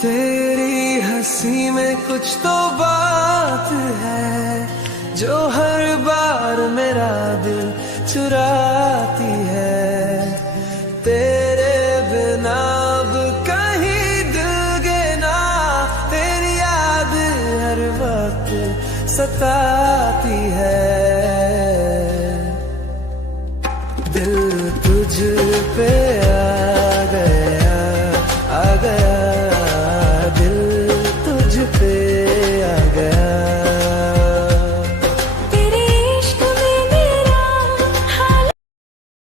तेरी हंसी में कुछ तो बात है जो हर बार मेरा दिल चुराती है। तेरे बिना अब कहीं दिल गे ना, तेरी याद हर वक्त सताती है। दिल तुझ पे